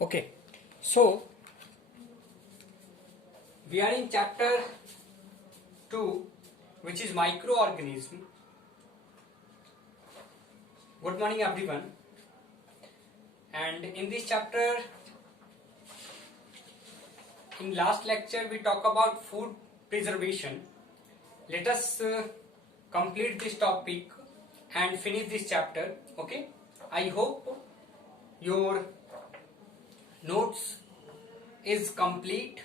Okay, so we are in chapter 2, which is microorganism. Good morning, everyone. And in this chapter, in last lecture, we talk about food preservation. Let us complete this topic and finish this chapter. Okay, I hope your notes is complete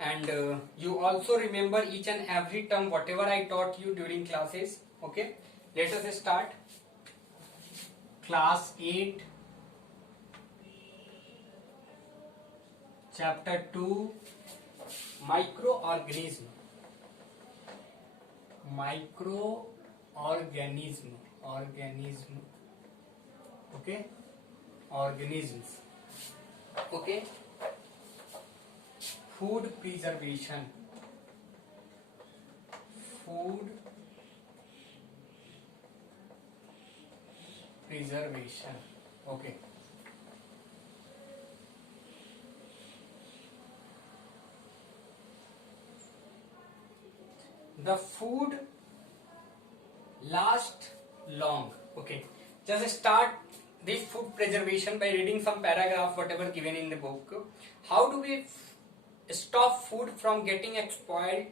and you also remember each and every term whatever I taught you during classes. Okay, let us start. Class 8, chapter 2, microorganism. Microorganism, organism. Okay, organisms. Okay, food preservation. Food preservation. Okay. The food lasts long. Okay. Just start this food preservation by reading some paragraph whatever given in the book. How do we stop food from getting spoiled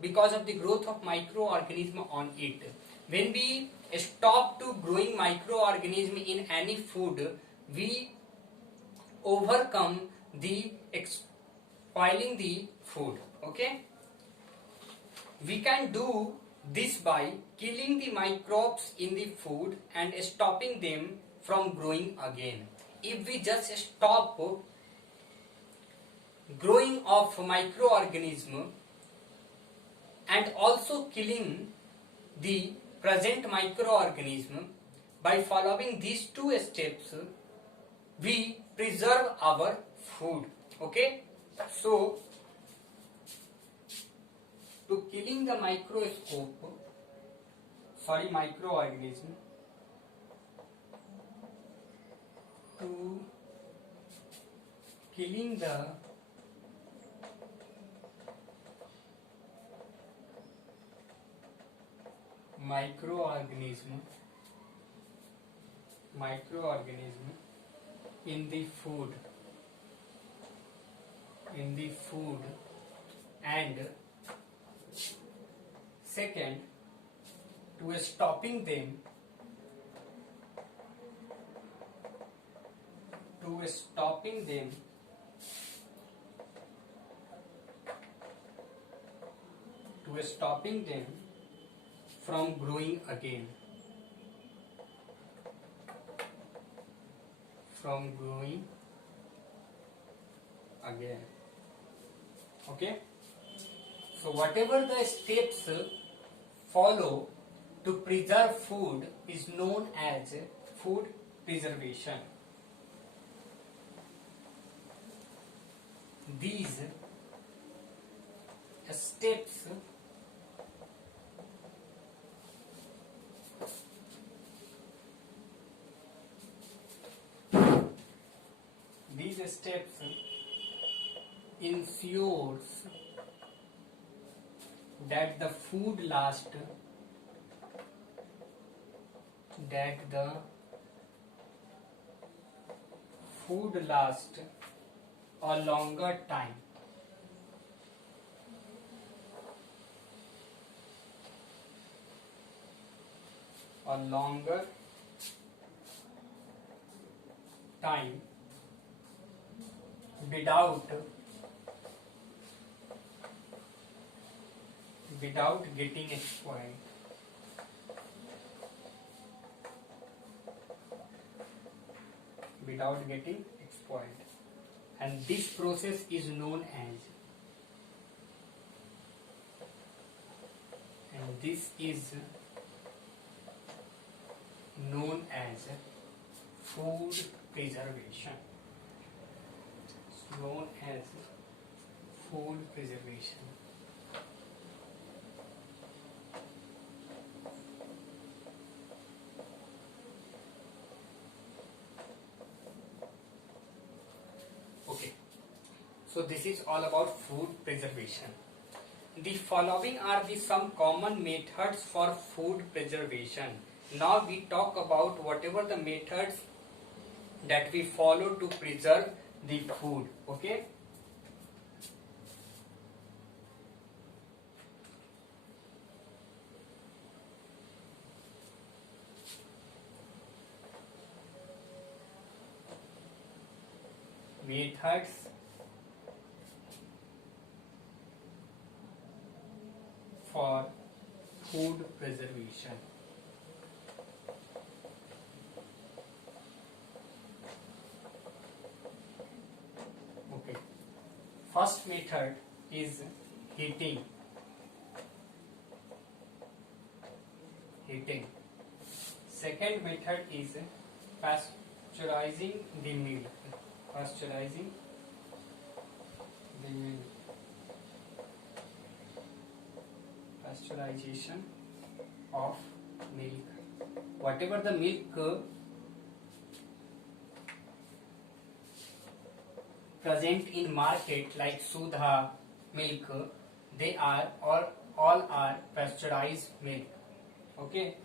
because of the growth of microorganism on it? When we stop to growing microorganism in any food, we overcome the spoiling the food. Okay, we can do this by killing the microbes in the food and stopping them from growing again. If we just stop growing of microorganism and also killing the present microorganism, by following these two steps we preserve our food. Okay, so to killing the microorganism, to killing the microorganism in the food and second, to stopping them from growing again. Okay, so whatever the steps follow to preserve food is known as food preservation. These steps ensures that the food lasts a longer time. Without getting spoiled. And this process is known as food preservation. So this is all about food preservation. The following are the some common methods for food preservation. Now we talk about whatever the methods that we follow to preserve the food. Okay. Methods for food preservation. Okay. First method is heating. Heating. Second method is pasteurizing the milk. Pasteurizing the milk. Pasteurization of milk. Whatever the milk present in market like Sudha milk, they are or all are pasteurized milk. Okay.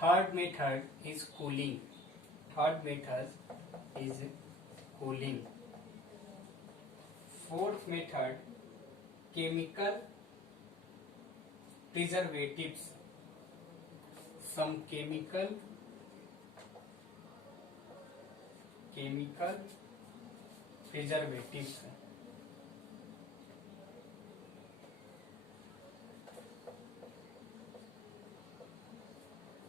Third method is cooling. Third method is cooling. Fourth method, chemical preservatives. Some chemical preservatives.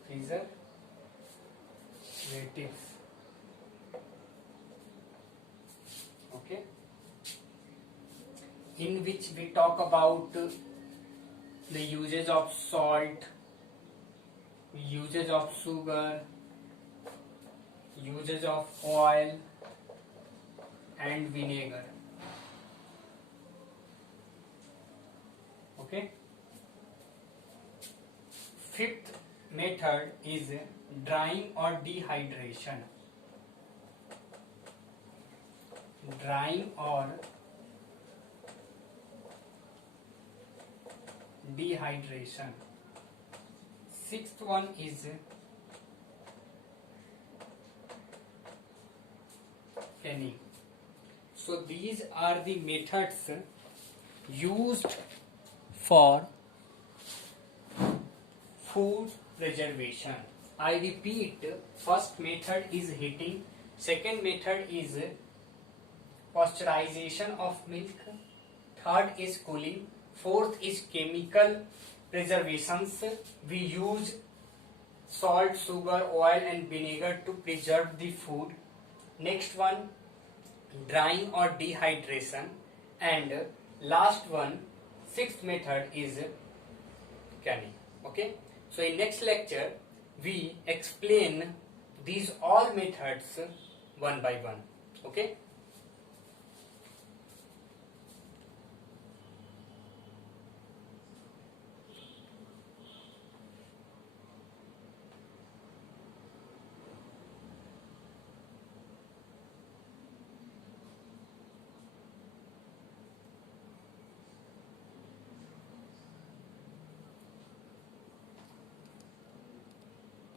Preservatives. Okay. In which we talk about the usage of salt, usage of sugar, usage of oil and vinegar. Okay. Fifth method is drying or dehydration. Drying or dehydration. Sixth one is canning. So these are the methods used for food preservation. I repeat, first method is heating, second method is pasteurization of milk, third is cooling, fourth is chemical preservations. We use salt, sugar, oil and vinegar to preserve the food. Next one, drying or dehydration, and last one, sixth method is canning. Okay. So in next lecture we explain these all methods one by one. Okay.